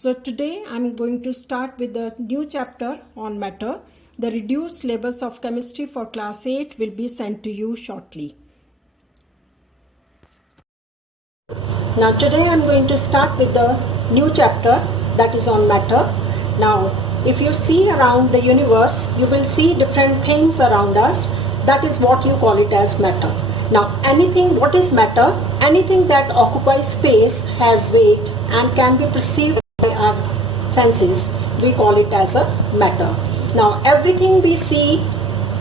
So today I'm going to start with the new chapter on matter. The reduced syllabus of chemistry for class 8 will be sent to you shortly. Now today I'm going to start with the new chapter that is on matter. Now if you see around the universe, you will see different things around us. That is what you call it as matter. Now what is matter? Anything that occupies space, has weight and can be perceived by our senses, we call it as a matter. Now everything we see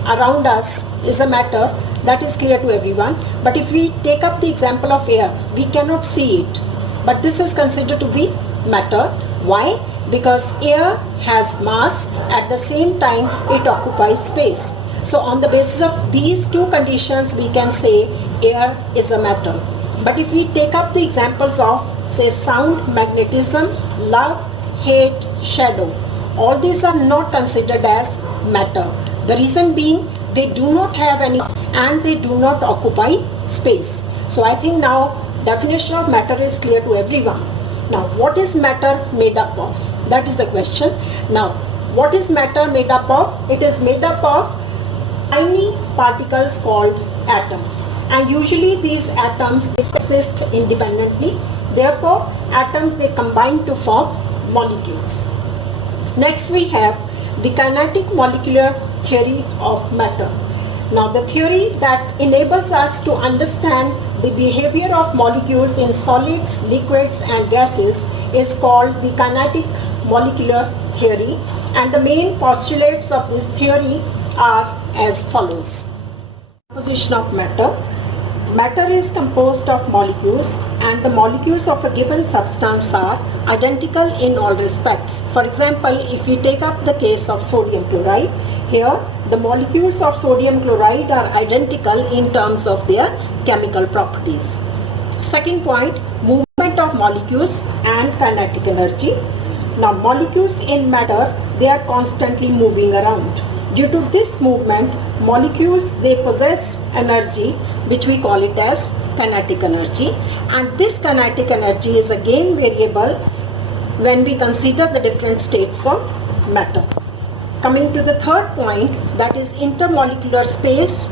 around us is a matter, that is clear to everyone. But if we take up the example of air, we cannot see it, but this is considered to be matter. Why? Because air has mass, at the same time it occupies space. So on the basis of these two conditions we can say air is a matter. But if we take up the examples of say sound, magnetism, love, hate, shadow, all these are not considered as matter. The reason being they do not have any and they do not occupy space. So I think now definition of matter is clear to everyone. Now what is matter made up of? That is the question. Now what is matter made up of? It is made up of tiny particles called atoms, and usually these atoms exist independently. Therefore atoms they combine to form molecules. Next we have the kinetic molecular theory of matter. Now the theory that enables us to understand the behavior of molecules in solids, liquids and gases is called the kinetic molecular theory, and the main postulates of this theory are as follows. Composition of matter. Matter is composed of molecules, and the molecules of a given substance are identical in all respects. For example, if we take up the case of sodium chloride, here the molecules of sodium chloride are identical in terms of their chemical properties. Second point, movement of molecules and kinetic energy. Now molecules in matter, they are constantly moving around. Due to this movement, molecules they possess energy which we call it as kinetic energy, and this kinetic energy is again variable when we consider the different states of matter. Coming to the third point, that is intermolecular space.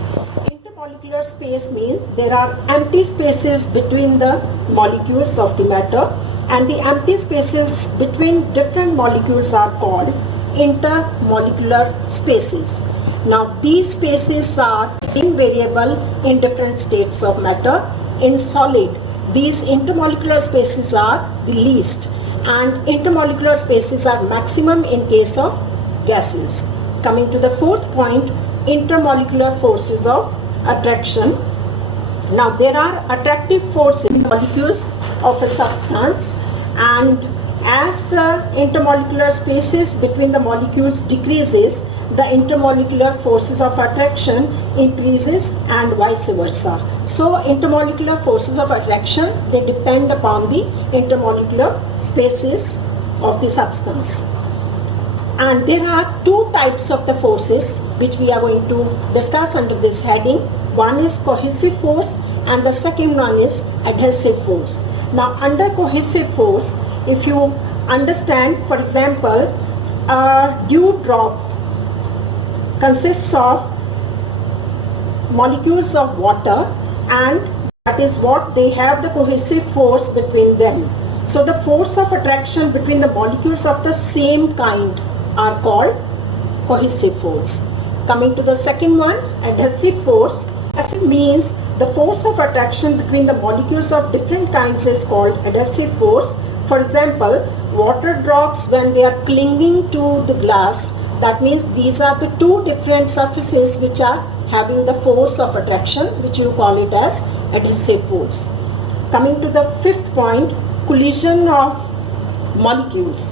Intermolecular space means there are empty spaces between the molecules of the matter, and the empty spaces between different molecules are called intermolecular spaces. Now these spaces are invariable in different states of matter. In solid, these intermolecular spaces are the least, and intermolecular spaces are maximum in case of gases. Coming to the fourth point, intermolecular forces of attraction. Now there are attractive forces in molecules of a substance, and as the intermolecular spaces between the molecules decreases, the intermolecular forces of attraction increases and vice versa. So intermolecular forces of attraction, they depend upon the intermolecular spaces of the substance. And there are two types of the forces which we are going to discuss under this heading. One is cohesive force and the second one is adhesive force. Now under cohesive force, if you understand, for example, a dew drop consists of molecules of water, and that is what they have the cohesive force between them. So the force of attraction between the molecules of the same kind are called cohesive force. Coming to the second one, adhesive force. Adhesive means the force of attraction between the molecules of different kinds is called adhesive force. For example, water drops when they are clinging to the glass, that means these are the two different surfaces which are having the force of attraction, which you call it as adhesive force. Coming to the fifth point, collision of molecules.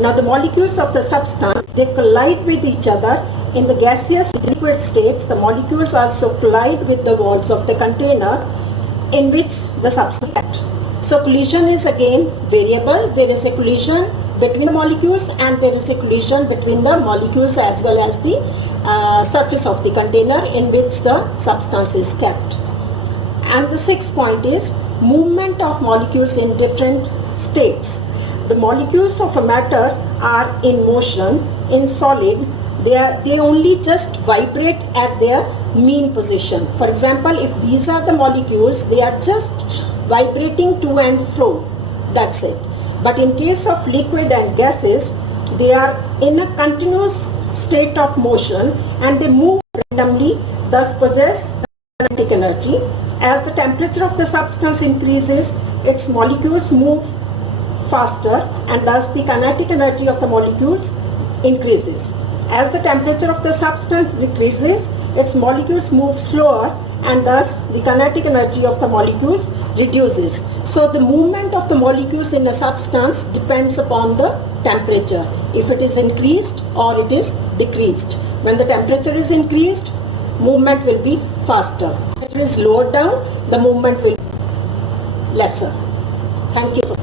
Now the molecules of the substance, they collide with each other. In the gaseous liquid states, the molecules also collide with the walls of the container in which the substance is. So collision is again variable. There is a collision between the molecules and there is a collision between the molecules as well as the surface of the container in which the substance is kept. And the sixth point is movement of molecules in different states. the molecules of a matter are in motion, in solid, they only just vibrate at their mean position. For example, if these are the molecules, they are just vibrating to and fro, that's it. But in case of liquid and gases, they are in a continuous state of motion and they move randomly, thus possess kinetic energy. As the temperature of the substance increases, its molecules move faster and thus the kinetic energy of the molecules increases. As the temperature of the substance decreases, its molecules move slower and thus the kinetic energy of the molecules reduces. So the movement of the molecules in a substance depends upon the temperature, if it is increased or it is decreased. When the temperature is increased, movement will be faster. If it is lowered down, the movement will be lesser. Thank you.